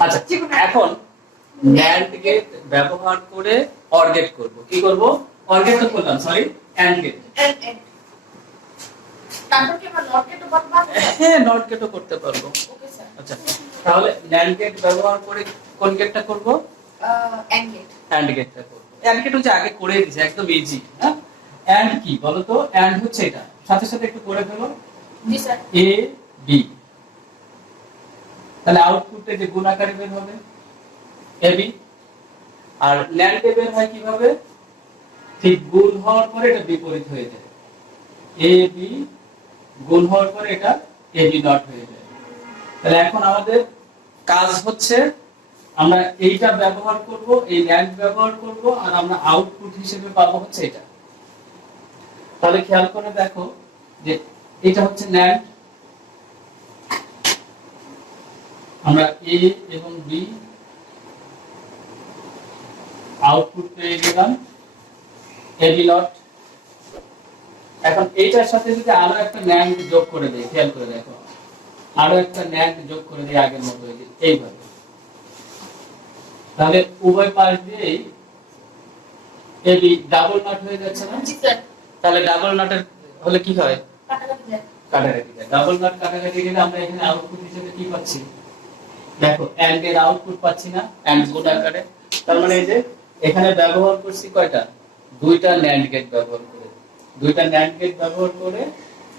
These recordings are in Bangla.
আচ্ছা এখন ন্যান্ড গেট ব্যবহার করে অর গেট করব। কি করব? অর গেট তো করলাম sorry and get And, and. তারপর কি আমরা নট গেটও করতে পারব? হ্যাঁ নট গেটও করতে পারব। ওকে স্যার আচ্ছা তাহলে ন্যান্ড গেট ব্যবহার করে কোন গেটটা করব? এন্ড গেট অ্যান্ড গেটটা করব। অ্যান্ড গেট হচ্ছে আগে করে দিয়েছে একদম ইজি হ্যাঁ? অ্যান্ড কি বলো তো অ্যান্ড হচ্ছে এটা। সাথে সাথে একটু করে ফেলো। জি স্যার এ বি তাহলে আউটপুটে যে গুণ আকারে বের হবে এ বি আর ন্যান্ডে বের হয় কীভাবে? ঠিক গুণ হওয়ার পরে এটা বিপরীত হয়ে যায়। এ বি গুণ হওয়ার পরে এটা এ বি নট হয়ে যায়। তাহলে এখন আমাদের কাজ হচ্ছে, আমরা এইটা ব্যবহার করব, এই ল্যান্ড ব্যবহার করব, আর আমরা আউটপুট হিসেবে পাবো হচ্ছে এটা। তাহলে খেয়াল করে দেখো যে এটা হচ্ছে ন্যান্ড আমরা এ এবং বি আউটপুট পেয়ে গেলাম এ বি নট এখন এইটার সাথে যদি আরও একটা ন্যান্ড যোগ করে দেই খেয়াল করে দেখো। আরও একটা ন্যান্ড যোগ করে দিই আগের মতো এইভাবে। তাহলে উভয় পাশ দিয়েই এ বি ডাবল নট হয়ে যাচ্ছে না? তাহলে ডাবল নটের হলে কি হয়? কাটাকাটি যায় ডাবল নট কাটাকাটি গেলে আমরা এখানে আউটপুট হিসেবে কি পাচ্ছি? দেখো এন্ড এর আউটপুট পাচ্ছি না এন্ড গুণ আকারে? তার মানে এই যে এখানে ব্যবহার করছি কয়টা? দুইটা ন্যান্ড গেট ব্যবহার করে। দুইটা ন্যান্ড গেট ব্যবহার করে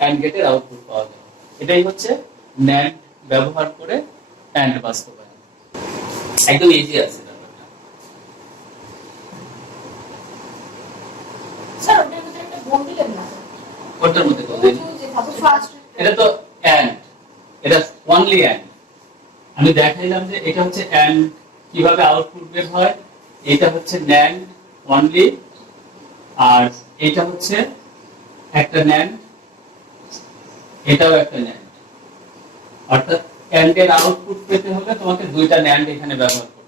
এন্ড গেটের আউটপুট পাওয়া যায়। এটাই হচ্ছে ন্যান্ড ব্যবহার করে এন্ড বাস্তবায়ন। একদম ইজি আছে ব্যাপারটা। ওটার মধ্যে এটা তো এন্ড এটা অনলি এন্ড আমি দেখাইলাম যে এটা হচ্ছে এন্ড কীভাবে আউটপুট বের হয়, এটা হচ্ছে ন্যান্ড অনলি আর এটা হচ্ছে একটা ন্যান্ড এটাও একটা ন্যান্ড অর্থাৎ এর আউটপুট পেতে হলে তোমাকে দুইটা ন্যান্ড এখানে ব্যবহার করতে